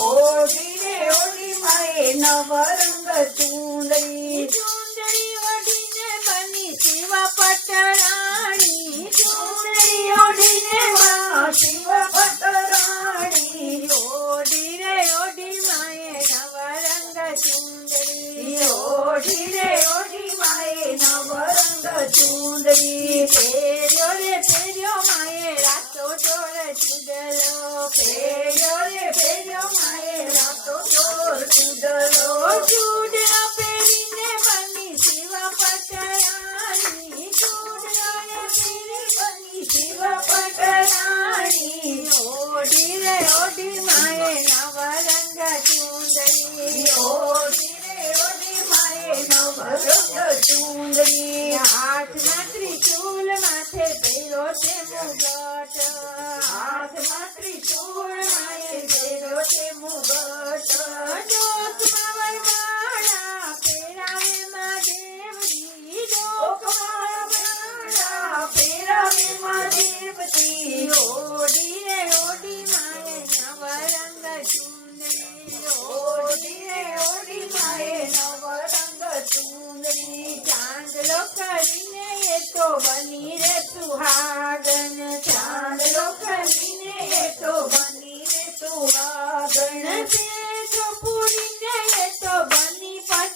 ઓઢી રે ઓઢી માએ નવરંગ ચુંદડી ચુંદડી ઓઢીને બની શિવ પટરાણી ચુંદડી ઓઢીને માં શિવ પટરાણી ઓઢી રે ઓઢી માએ નવરંગ ચુંદડી ઓઢી રે ઓઢી માએ નવરંગ ચુંદડી ફેર્યો રે ફેર્યો માએ રાતો જોડ ચુડલો ફેર્યો मुगट। हाथ मात्री चूर्णाए देरो ते मुगट। जोत मावर माळा फेरावे मा देवरी जोत मावर माळा देवती ओडी रे, ओडी माए नवरंग चुंदरी ओडी रे, ओडी माए नवरंग चुंदरी चांदलो करिंग એ તો બની રે સુહાગન ચાંદલો કરીને એ તો બની રે પૂરીને એ તો બની પટરાણી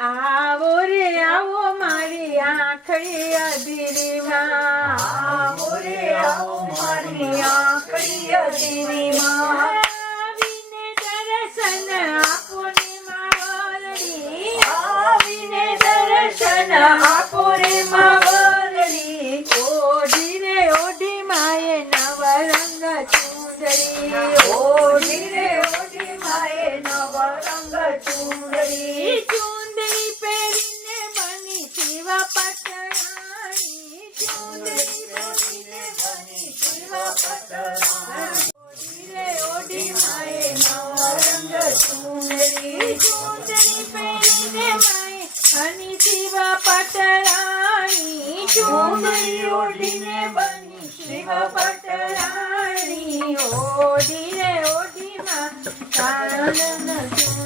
આવો રે આવો મારી આંખડી અધીરીમાં આવો રે આવો મારી આંખડી અધીરીમાં. આવીને દર્શન આપો ને આવીને દર્શન આપો રે. ઓઢી રે ઓઢી માએ નવરંગ ચુંદડી ઓઢી રે ઓઢી માએ નવરંગ ચુંદડી. ચુંદડી પટરાણી ઓઢી રે ઓઢીમાં કારણ નથી